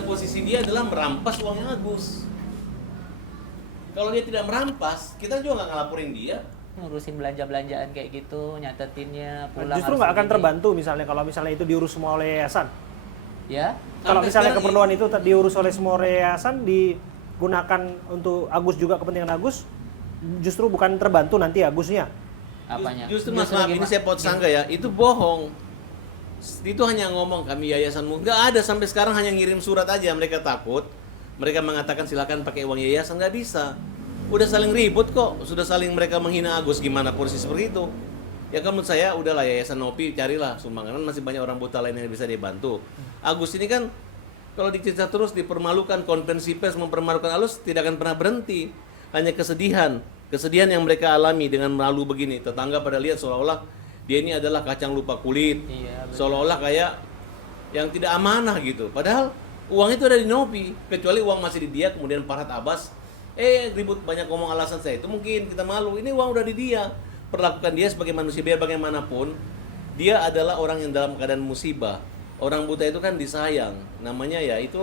dengan posisi dia adalah merampas uangnya Agus. Kalau dia tidak merampas, kita juga nggak ngelaporin dia. Ngurusin belanja-belanjaan kayak gitu, nyatetinnya pulang. Justru harus nggak akan begini. terbantu misalnya kalau misalnya itu diurus semua oleh yayasan. Ya, Kalau Sampai misalnya sekarang keperluan itu diurus oleh semua yayasan, digunakan untuk Agus juga, kepentingan Agus, justru bukan terbantu nanti Agusnya. apanya? Justru Mas, maaf, ini saya pot sangga ya, itu bohong. Itu hanya ngomong kami yayasanmu, nggak ada sampai sekarang, hanya ngirim surat aja. Mereka takut, mereka mengatakan silakan pakai uang yayasan, nggak bisa. Udah saling ribut kok, sudah saling mereka menghina Agus, gimana posisi seperti itu? Ya menurut saya udahlah yayasan Nopi carilah sumbangan, kan masih banyak orang buta lain yang bisa dibantu. Agus ini kan kalau dicerita terus dipermalukan, konvensi pers mempermalukan Agus tidak akan pernah berhenti. Hanya kesedihan yang mereka alami dengan malu begini. Tetangga pada lihat seolah-olah dia ini adalah kacang lupa kulit. Iya, betul. Seolah-olah kayak yang tidak amanah gitu. Padahal uang itu ada di Nopi, kecuali uang masih di dia, kemudian Farhad Abbas ribut banyak ngomong alasan saya itu mungkin kita malu. Ini uang udah di dia. Perlakukan dia sebagai manusia biar bagaimanapun dia adalah orang yang dalam keadaan musibah. Orang buta itu kan disayang. Namanya ya itu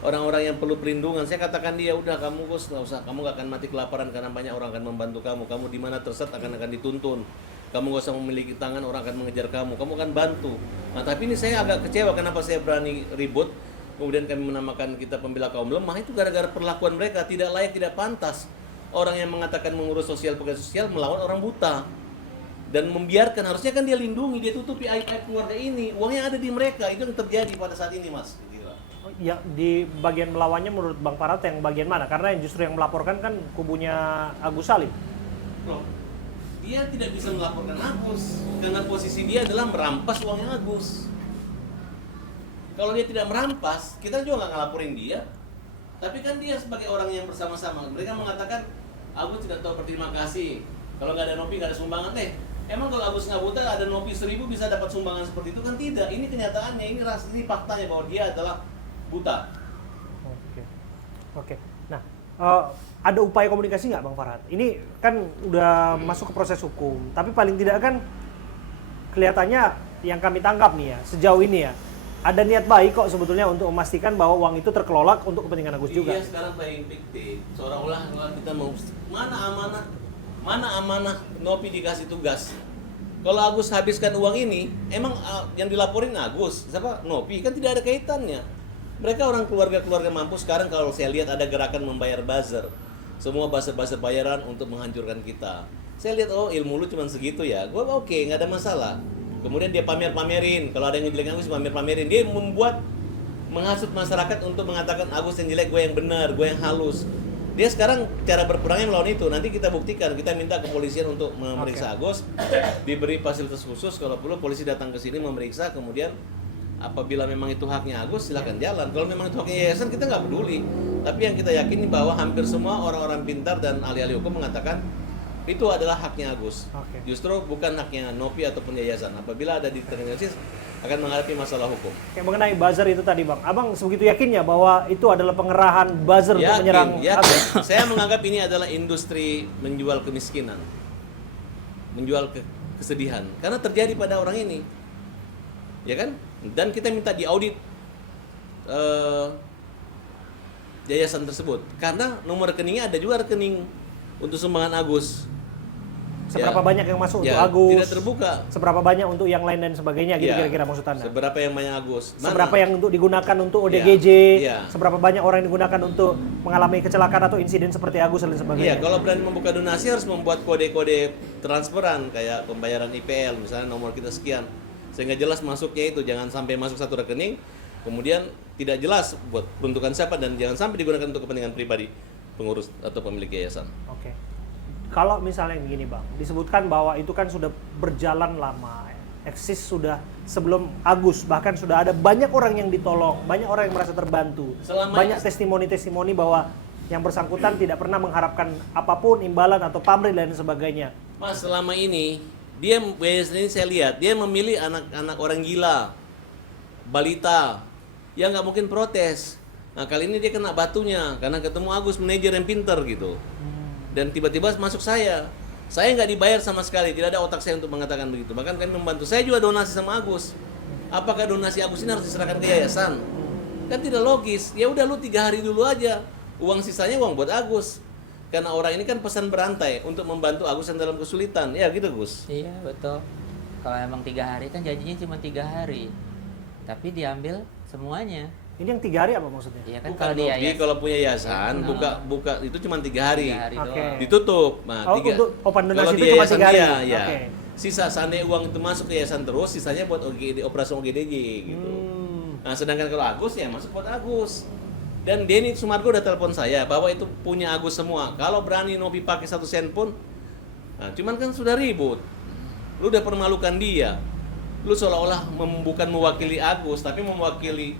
orang-orang yang perlu perlindungan. Saya katakan dia udah kamu Gus nggak usah, kamu gak akan mati kelaparan karena banyak orang akan membantu kamu. Kamu di mana tersesat akan dituntun. Kamu gak usah memiliki tangan, orang akan mengejar kamu. Kamu akan bantu. Nah tapi ini saya agak kecewa kenapa saya berani ribut. Kemudian kami menamakan kita pembela kaum lemah, itu gara-gara perlakuan mereka tidak layak, tidak pantas. Orang yang mengatakan mengurus sosial, pekerja sosial melawan orang buta dan membiarkan, harusnya kan dia lindungi, dia tutupi aib-aib keluarga ini. Uangnya ada di mereka, itu yang terjadi pada saat ini, Mas. Ya, di bagian melawannya menurut Bang Farhad yang bagian mana? Karena yang justru yang melaporkan kan kubunya Agus Salim. Loh, dia tidak bisa melaporkan Agus karena posisi dia adalah merampas uangnya Agus. Kalau dia tidak merampas, kita juga nggak ngelaporin dia. Tapi kan dia sebagai orang yang bersama-sama. Mereka mengatakan Agus tidak tahu berterima kasih. Kalau nggak ada Nopi nggak ada sumbangan. Emang kalau Agus nggak buta ada Nopi 1000 bisa dapat sumbangan seperti itu kan tidak. Ini kenyataannya, ini faktanya bahwa dia adalah buta. Oke. Nah, ada upaya komunikasi nggak Bang Farhad? Ini kan udah masuk ke proses hukum. Tapi paling tidak kan kelihatannya yang kami tangkap nih ya sejauh ini ya. Ada niat baik kok sebetulnya untuk memastikan bahwa uang itu terkelola untuk kepentingan Agus juga. Iya, sekarang playing victim. Seolah-olah kita mau mana amanah Nopi dikasih tugas. Kalau Agus habiskan uang ini, emang yang dilaporin Agus, siapa? Nopi, kan tidak ada kaitannya. Mereka orang keluarga mampu. Sekarang kalau saya lihat ada gerakan membayar buzzer. Semua buzzer bayaran untuk menghancurkan kita. Saya lihat ilmu lu cuma segitu ya. Gue oke, nggak ada masalah. Kemudian dia pamerin, kalau ada yang jelek Agus pamerin. Dia menghasut masyarakat untuk mengatakan Agus yang jelek, gue yang benar, gue yang halus. Dia sekarang cara berperangnya melawan itu. Nanti kita buktikan, kita minta kepolisian untuk memeriksa Agus, diberi fasilitas khusus. Kalau perlu polisi datang ke sini memeriksa, kemudian apabila memang itu haknya Agus, silakan jalan. Kalau memang itu haknya yayasan, kita nggak peduli. Tapi yang kita yakini bahwa hampir semua orang-orang pintar dan ahli-ahli hukum mengatakan itu adalah haknya Agus. Justru bukan haknya Nopi ataupun yayasan. Apabila ada diskriminasi akan menghadapi masalah hukum. Kayak mengenai buzzer itu tadi Bang, Abang sebegitu yakinnya bahwa itu adalah pengerahan buzzer untuk menyerang Agus? Saya menganggap ini adalah industri menjual kemiskinan, menjual kesedihan, karena terjadi pada orang ini, ya kan? Dan kita minta diaudit yayasan tersebut, karena nomor rekeningnya ada juga rekening untuk sumbangan Agus. Seberapa banyak yang masuk untuk Ya, Agus? tidak terbuka. Seberapa banyak untuk yang lain dan sebagainya, gitu Ya, kira-kira maksud Anda? Seberapa yang banyak Agus? Seberapa yang untuk digunakan untuk ODGJ? Ya. Seberapa banyak orang yang digunakan untuk mengalami kecelakaan atau insiden seperti Agus dan Iya, sebagainya? kalau berani membuka donasi harus membuat kode-kode transferan kayak pembayaran IPL, misalnya nomor kita sekian, sehingga jelas masuknya itu, jangan sampai masuk satu rekening, kemudian tidak jelas buat peruntukan siapa dan jangan sampai digunakan untuk kepentingan pribadi pengurus atau pemilik yayasan. Oke. Kalau misalnya begini Bang, disebutkan bahwa itu kan sudah berjalan lama, eksis sudah sebelum Agus, bahkan sudah ada banyak orang yang ditolong, banyak orang yang merasa terbantu, banyak testimoni-testimoni bahwa yang bersangkutan tidak pernah mengharapkan apapun, imbalan atau pamrih dan sebagainya. Mas, selama ini dia biasanya saya lihat dia memilih anak-anak orang gila, balita, yang nggak mungkin protes. Nah kali ini dia kena batunya karena ketemu Agus, manajer yang pinter gitu. Dan tiba-tiba masuk saya nggak dibayar sama sekali, tidak ada otak saya untuk mengatakan begitu. Bahkan kami membantu, saya juga donasi sama Agus. Apakah donasi Agus ini harus diserahkan ke yayasan? Kan tidak logis. Ya udah lu 3 hari dulu aja. Uang sisanya uang buat Agus. Karena orang ini kan pesan berantai untuk membantu Agus yang dalam kesulitan. Ya gitu, Gus. Iya, betul. Kalau emang 3 hari kan janjinya cuma 3 hari. Tapi diambil semuanya. Ini yang 3 hari apa maksudnya? Iya kan Bukan kalau dia Nopi, kalau punya yayasan buka itu cuma 3 hari. 3 hari Oke. doang. Ditutup. Nah, Oh, untuk open donasi kalau itu di cuma yayasan 3 hari? dia, ya. Oke. Sisa seandainya uang itu masuk ke yayasan terus, sisanya buat operasi OGDJ gitu. Nah, sedangkan kalau Agus ya masuk buat Agus. Dan Denny Sumargo udah telepon saya bahwa itu punya Agus semua. Kalau berani Nopi pakai 1 sen pun, nah, cuman kan sudah ribut. Lu udah permalukan dia. Lu seolah-olah bukan mewakili Agus, tapi mewakili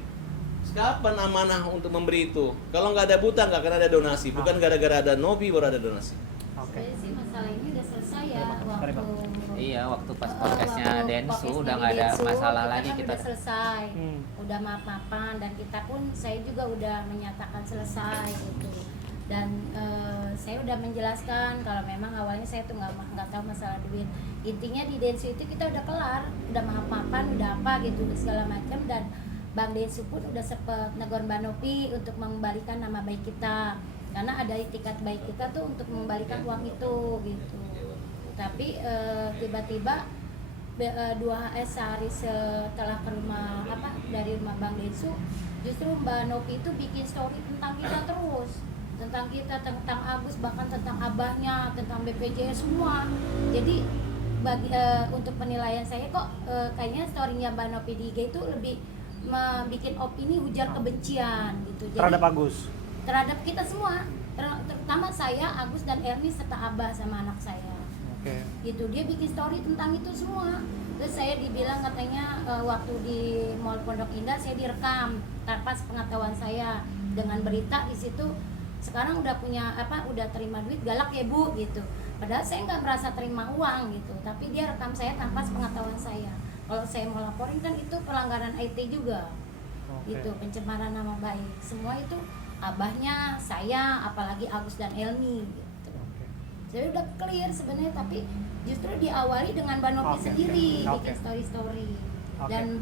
kapan amanah untuk memberi itu. Kalau nggak ada buta nggak akan ada donasi. Bukan gara-gara ada Nopi baru ada donasi. Oke. Sebenarnya sih masalah ini udah selesai ya Mari, Bang. Iya, waktu pas podcastnya waktu Densu podcastnya udah di nggak ada Densu, masalah kita lagi kan kita. udah selesai, Hmm. udah maaf-maafan dan kita pun saya juga udah menyatakan selesai gitu. Dan saya udah menjelaskan kalau memang awalnya saya tuh nggak tahu masalah duit. Intinya di Densu itu kita udah kelar, udah maaf-maafan, udah apa gitu segala macam, dan Bang Densu pun udah sempet negor Mbak Nopi untuk mengembalikan nama baik kita, karena ada itikat baik kita tuh untuk mengembalikan uang itu gitu. Tapi tiba-tiba sehari setelah ke rumah dari rumah Bang Densu, justru Mbak Nopi itu bikin story tentang kita terus, tentang kita, tentang Agus, bahkan tentang abahnya, tentang BPJS semua. Jadi untuk penilaian saya kok kayaknya storynya Mbak Nopi di IG itu lebih bikin opini ujar kebencian gitu. Jadi, Terhadap Agus. terhadap kita semua, terutama saya, Agus dan Erni serta Abah sama anak saya. Oke. Gitu, dia bikin story tentang itu semua. Terus saya dibilang katanya waktu di Mall Pondok Indah saya direkam tanpa sepengetahuan saya dengan berita di situ. Sekarang udah punya udah terima duit, galak ya Bu gitu. Padahal saya nggak merasa terima uang gitu, tapi dia rekam saya tanpa sepengetahuan saya. Kalau saya mau laporin kan itu pelanggaran IT juga. Oke. Gitu, pencemaran nama baik. Semua itu abahnya, saya, apalagi Agus dan Elmi gitu. Oke. Jadi udah clear sebenarnya, tapi justru diawali dengan Bang Nopi Oke, sendiri oke. bikin story-story. Oke. Dan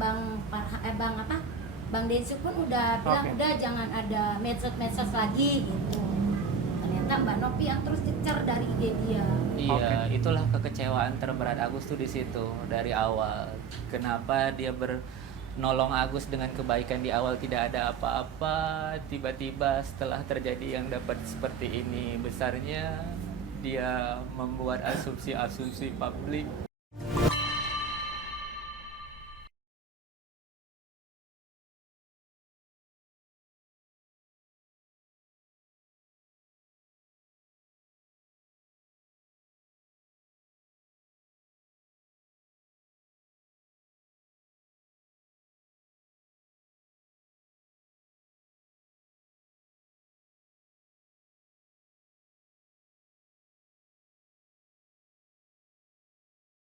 Bang Densu pun udah bilang Oke. udah jangan ada medsos lagi gitu. Ternyata Mbak Nopi yang terus cecer dari ide dia. Iya, itulah kekecewaan terberat Agus tuh di situ dari awal. Kenapa dia nolong Agus dengan kebaikan di awal tidak ada apa-apa, tiba-tiba setelah terjadi yang dapat seperti ini besarnya dia membuat asumsi-asumsi publik